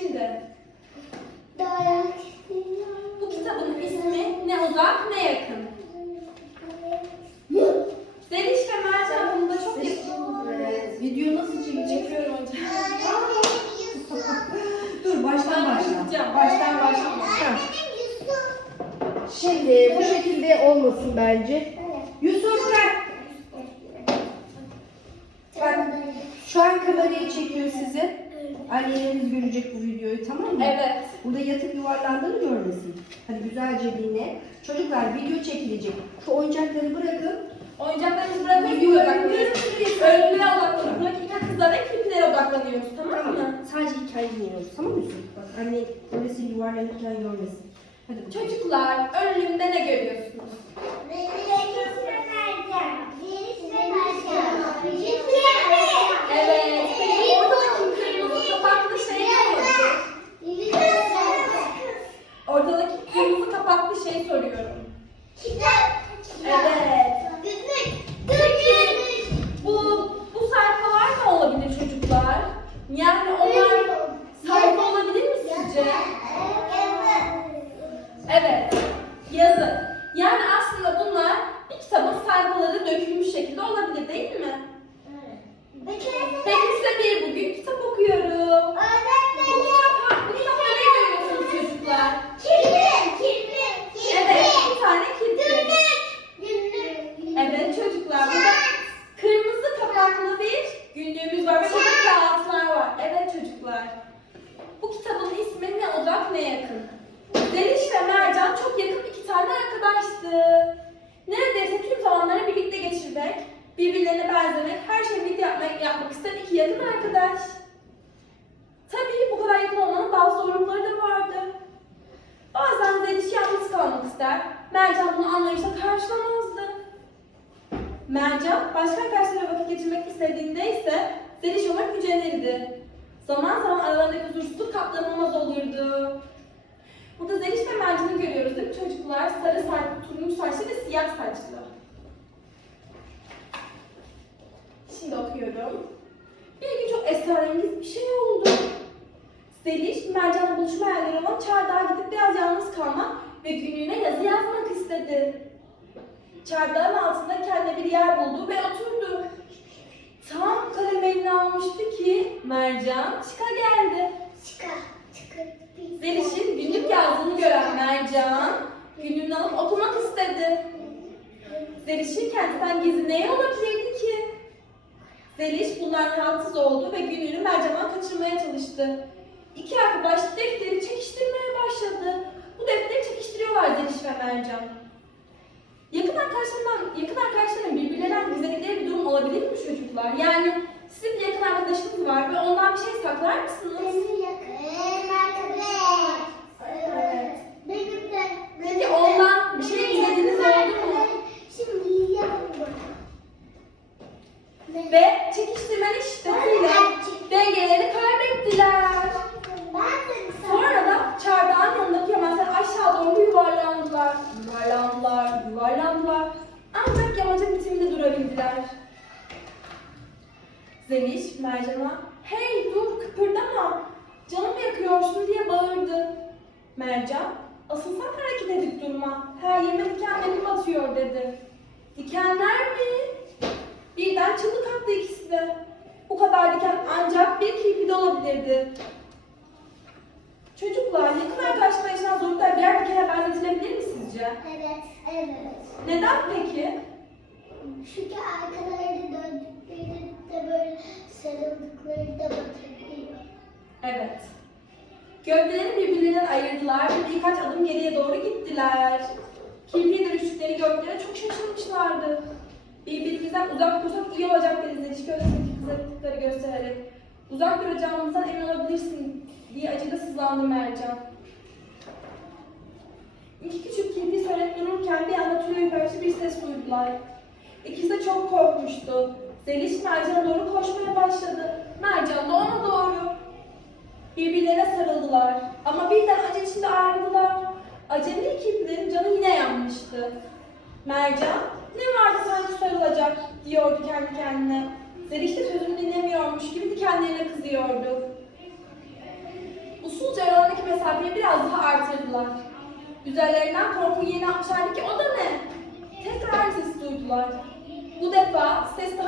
Şimdi bu kitabın ismi ne uzak ne yakın. Zeliş ve Mercan bunda çok yakın. Evet, Video nasıl çekecek? Çekiyorum hocam. Dur baştan başla. Baştan. Ha. Şimdi bu şekilde olmasın bence. Yusuf gel. Bak şu an kamerayı çekiyor sizi. Anneleriniz görecek bu videoyu tamam mı? Evet. Burada yatıp yuvarlandığını görmesin. Hadi güzelce dinle. Çocuklar video çekilecek. Şu oyuncakları bırakın. Oyuncaklarımızı bırakıp videoya odaklanıyoruz. Ölümlere odaklanıyoruz. İki kızlara ve kirpilere odaklanıyoruz. Tamam Tamam mı? Sadece hikaye dinliyoruz. Tamam mı? Bak anne öylesi yuvarlanırken görmesin. Hadi bakalım. Çocuklar önlüğümde ne görüyorsunuz? Evet. Peki ortadaki kırmızı kapaklı şey ne oldu? Ortadaki kırmızı kapaklı şey soruyorum. Evet. Bu bu sayfalar ne olabilir çocuklar? Yani onlar sayfa olabilir mi sizce? Evet. Yazı. Yani aslında bunlar bir kitabın sayfaları dökülmüş şekilde olabilir değil mi? Peki size bir bugün kitap okuyorum. Bu kitap, bu kitapta ne görüyorsunuz çocuklar? Evet, bir tane kirpi. Evet çocuklar, burada kırmızı kapaklı bir günlüğümüz var ve burada kağıtlar var. Evet çocuklar. Bu kitabın ismi ne uzak ne yakın. Zeliş Mercan çok yakın iki tane arkadaştı. Neredeyse tüm zamanları birlikte geçirmek, birbirlerine benzemek, her şeyi birlikte yapmak, yapmak isteyen iki yakın arkadaş. Tabii bu kadar yakın olmanın bazı zorlukları da vardı. Bazen Zeliş yalnız kalmak ister, Mercan bunu anlayışla karşılamazdı. Mercan başka arkadaşlarla vakit geçirmek istediğinde ise Zeliş ona gücenirdi. Zaman zaman aralarındaki huzursuzluk katlanılmaz olurdu. Burada Zeliş ve Mercan'ı görüyoruz değil mi çocuklar? Sarı saçlı, turuncu saçlı ve siyah saçlı. Şimdi okuyorum. Bir gün çok esrarengiz bir şey oldu. Zeliş, Mercan'la buluşma hayalleri olan çardağa gidip biraz yalnız kalmak ve günlüğüne yazı yazmak istedi. Çardağın altında kendine bir yer buldu ve oturdu. Tam kalem eline almıştı ki Mercan çıka geldi. Zeliş'in günlük yazdığını gören Mercan, günlüğünü alıp okumak istedi. Zeliş'in kendinden gizli ne olabilirdi ki? Zeliş bundan rahatsız oldu ve günlüğünü Mercan'dan kaçırmaya çalıştı. İki arkadaş defteri çekiştirmeye başladı. Bu defteri çekiştiriyorlar Zeliş ve Mercan. Yakın arkadaşlarından, yakın arkadaşların birbirlerinden gizledikleri bir durum olabilir mi çocuklar? Yani sizin bir yakın arkadaşınız var ve ondan bir şey saklar mısınız? Peki ondan bir şey gizlediğiniz oldu mu? Şimdi yapalım. Ve çekiştirmenin şiddetiyle dengelerini kaybettiler. Sonra da çardağın yanındaki yamaçlar aşağı doğru yuvarlandılar. Yuvarlandılar, yuvarlandılar. Ancak yamacın bitiminde durabildiler. Zeliş Mercan'a hey dur kıpırdama canımı yakıyorsun diye bağırdı. Mercan asıl sen hareket edip durma her yerime dikenlerim batıyor dedi. Dikenler mi? Birden çığlık attı ikisi de. Bu kadar diken ancak bir kirpide olabilirdi. Çocuklar yakın arkadaşlıkla yaşanan zorluklar birer dikene benzetilebilir mi sizce? Evet, evet. Neden peki? Çünkü arkalarını döndüklerinde böyle sarıldıkları da batabiliyor. Evet. Gövdelerini birbirlerinden ayırdılar ve birkaç adım geriye doğru gittiler. Kirpiye dönüştükleri göklere çok şaşırmışlardı. Birbirimizden uzak dursak iyi olacak dedi Zeliş gövdesindeki kızarıklıkları göstererek. Uzak duracağımızdan emin olabilirsin diye acıda sızlandı Mercan. İki küçük kirpi sönüp dururken bir anda tüyü karşı bir ses duydular. İkisi de çok korkmuştu. Zeliş Mercan'a doğru koşmaya başladı. Mercan da ona doğru. Birbirlerine sarıldılar. Ama birden acı içinde ayrıldılar. Acemi kirpilerin canı yine yanmıştı. Mercan, ne vardı sanki sarılacak diyordu kendi kendine. Zerişte sözünü dinlemiyormuş gibi dikenlerine kızıyordu. Usulca aralarındaki mesafeyi biraz daha artırdılar. Üzerlerinden korku yeni atmışlardı ki o da ne? Tekrar ses duydular. Bu defa ses daha